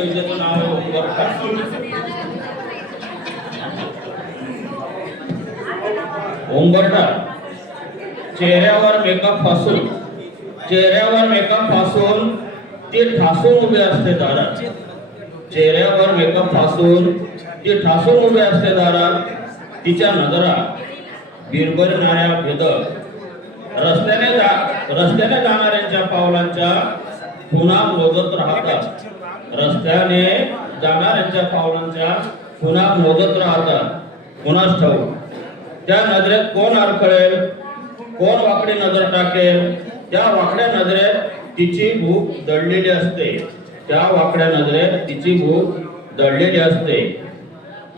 कवितेचं नाव आहे उंबरठा. उंबरठा. चेहऱ्यावर मेकअप फासून ती ठासून उभी असते दारात. चेहऱ्यावर मेकअप फासून ती ठासून उभी असते दारात. तिच्या नजरा बिरबरणाऱ्या भेदक. रस्त्याने जाणाऱ्यांच्या पावलांच्या खुणा मोजत राहतात. रस्त्याने जाणाऱ्यांच्या पावलांच्या खुणा मोजत राहतात. कुणास ठाऊक त्या नजरेत कोण अडखळेल, कोण वाकडी नजर टाकेल. त्या वाकड्या नजरेत तिची भूक दडलेली असते. त्या वाकड्या नजरेत तिची भूक दडलेली असते.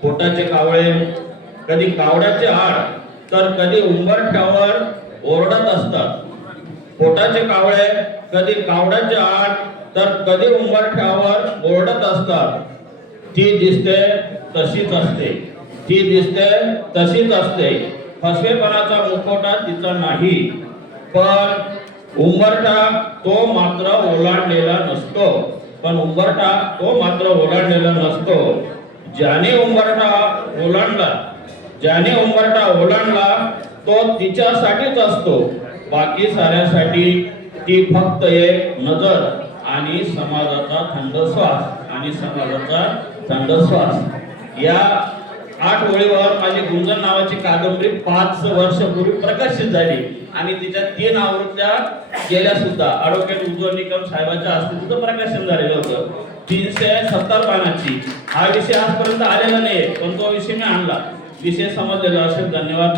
पोटाचे कावळे कधी कावड्याचे आड तर कधी उंबरठ्यावर ओरडत असतात. पोटाचे कावळे कधी कावड्याचे आड तर कधी उंबरठ्यावर ओरडत असतात. ती दिसते तशीच असते. फसवेपणाचा मुखवटा तिचा नाही, पण उंबरठा तो मात्र ओलांडलेला नसतो. ज्याने उंबरठा ओलांडला तो तिच्यासाठीच असतो. बाकी साऱ्यासाठी ती फक्त एक नजर आणि समाजाचा थंड श्वास. या 8 ओळीवर माझी गुंजन नावाची कादंबरी 5 वर्षापूर्वी प्रकाशित झाली आणि तिच्या 3 आवृत्त्या गेल्या सुद्धा. ॲडव्होकेट उज्ज्वल निकम साहेबांच्या हस्ते तिचं प्रकाशन झालेलं होतं. 370 पानाची. हा विषय आजपर्यंत आलेला नाही, पण तो विषय मी आणला. विषय समजलेला असेल. धन्यवाद.